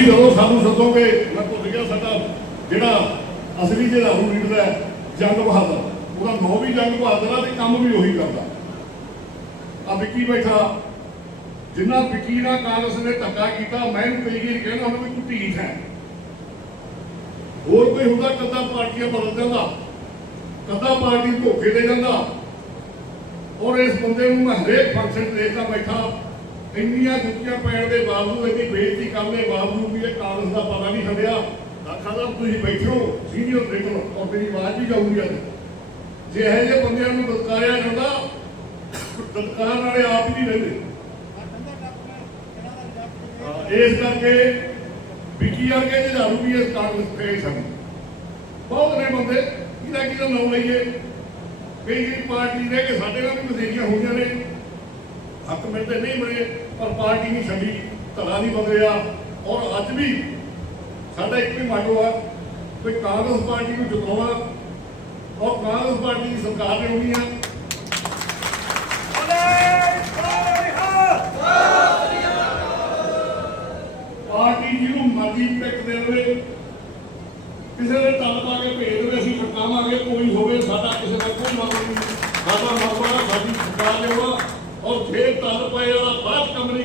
ਤੁਸੀਂ ਜਦੋਂ ਸਾਨੂੰ ਸੱਦੋਗੇ, ਮੈਂ ਭੁੱਲ ਗਿਆ ਸਾਡਾ ਜਿਹੜਾ ਅਸਲੀ ਜਿਹੜਾ ਹੁਣ ਲੀਡਰ ਹੈ, ਜੰਗ ਬਹਾਦਰ, ਉਹਦਾ ਨਾਂ ਵੀ ਜੰਗ ਬਹਾਦਰ ਆ ਤੇ ਕੰਮ ਵੀ ਉਹੀ ਕਰਦਾ। ਆ ਵਿੱਕੀ ਬੈਠਾ, ਜਿੰਨਾ ਵਿੱਕੀ ਨਾਲ ਕਾਂਗਰਸ ਨੇ ਧੱਕਾ ਕੀਤਾ, ਮੈਂ ਇਹਨੂੰ ਕਈ ਵਾਰੀ ਕਹਿੰਦਾ ਉਹਨੂੰ ਵੀ ਤੂੰ ਢੀਠ ਹੈ। ਹੋਰ ਕੋਈ ਹੁੰਦਾ ਕੱਦਾ ਪਾਰਟੀਆਂ ਬਦਲ ਜਾਂਦਾ, ਕੱਦਾ ਪਾਰਟੀ ਧੋਖੇ ਦੇ ਜਾਂਦਾ। ਔਰ ਇਸ ਬੰਦੇ ਨੂੰ ਮੈਂ ਹਰੇਕ ਫੰਕਸ਼ਨ ਦੇਖਦਾ ਬੈਠਾ ਇੰਨੀਆਂ ਜੁੱਤੀਆਂ ਪੈਣ ਦੇ ਬਾਵਜੂਦ ਇੰਨੀ ਬੇਇੱਜ਼ਤੀ ਕਰਨ ਦੇ ਬਾਵਜੂਦ ਵੀ ਇਹ ਕਾਂਗਰਸ ਦਾ ਪਤਾ ਨਹੀਂ ਛੱਡਿਆ। ਆਖਾ ਸਾਹਿਬ, ਤੁਸੀਂ ਬੈਠੋ ਸੀਨੀਅਰ ਲੀਡਰ ਔਰ ਮੇਰੀ ਆਵਾਜ਼ ਵੀ ਜਾਊਗੀ ਅੱਜ। ਜੇ ਇਹੋ ਜਿਹੇ ਬੰਦਿਆਂ ਨੂੰ ਦਸਕਾਰਿਆ ਜਾਂਦਾ ਦਸਕਾਰਨ ਵਾਲੇ ਆਪ ਹੀ ਨਹੀਂ ਰਹਿੰਦੇ। ਇਸ ਕਰਕੇ ਵਿੱਕੀ ਵਰਗੇ ਜਹਾਰੂ ਵੀ ਇਸ ਕਾਂਗਰਸ ਤੇ ਸਨ। ਬਹੁਤ ਨੇ ਬੰਦੇ, ਕਿਹਦਾ ਕਿਹਦਾ ਨਾਮ ਲਈਏ। ਕਈ ਕਈ ਪਾਰਟੀ ਦੇ ਕੇ ਸਾਡੇ ਨਾਲ ਵੀ ਬਥੇਰੀਆਂ ਹੋਈਆਂ ਨੇ। ਹੱਕ ਮਿਲਦੇ ਨਹੀਂ ਮਿਲੇ ਪਰ ਪਾਰਟੀ ਨਹੀਂ ਛੱਡੀ ਧੜਾ ਨਹੀਂ ਬਦਲਿਆ ਔਰ ਅੱਜ ਵੀ ਸਾਡਾ ਇੱਕ ਵੀ ਮਾਟੋ ਆ ਕਿ ਕਾਂਗਰਸ ਪਾਰਟੀ ਨੂੰ ਜਿਤਾਉਣਾ। ਔਰ ਕਾਂਗਰਸ ਪਾਰਟੀ ਦੀ ਸਰਕਾਰ ਨੇ ਆ। ਪਾਰਟੀ ਜਿਹਨੂੰ ਮਰਜ਼ੀ ਪਿੱਕ ਦੇ ਦੇਵੇ। ਕਿਸੇ ਦੇ ਤਲ ਪਾ ਕੇ ਭੇਜ ਦੇਵੇ, ਅਸੀਂ ਪਟਕਾਵਾਂਗੇ ਕੋਈ ਹੋਵੇ, ਸਾਡਾ ਕਿਸੇ ਦਾ ਕੋਈ ਮਤਲਬ ਨਹੀਂ। ਸਾਡਾ ਮਤਲਬ ਸਾਡੀ ਸਰਕਾਰ ਦੇਵਾ ਔਰ ਫੇਰ ਤਲ ਪਏ ਵਾਲਾ ਬਾਅਦ ਕੰਮ